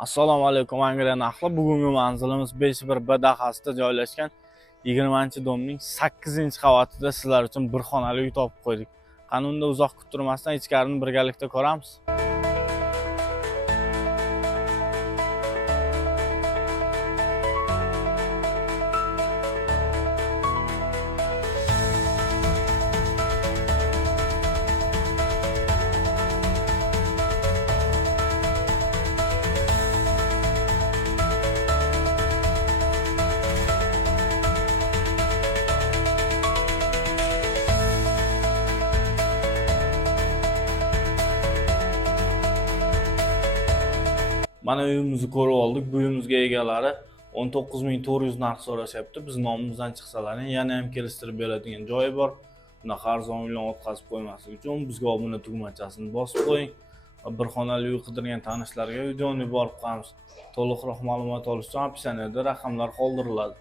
Assalomu alaykum Angliya nahli. Bugungi manzilimiz 5-1 dahasida joylashgan 20-domning 8-qavatida sizlar uchun bir xonali uy topib qo'ydik. Qani unda uzoq kuttirmasdan ichkarini birgalikda ko'ramiz. Mana uyimizni ko'rib oldik. Bu uyimizga egalari 19.400 narx so'rashyapti. Biz nomimizdan chiqsalaring, yana ham kelishtirib beradigan joyi bor. Bunaqa arzon uylarni o'tkazib qo'ymaslik uchun bizga obuna tugmachasini bosib qo'ying. Bir xonali uy qidirgan tanishlarga videoni yuborib qo'yamiz. To'liqroq ma'lumot olish uchun opsioniyada raqamlar qoldiriladi.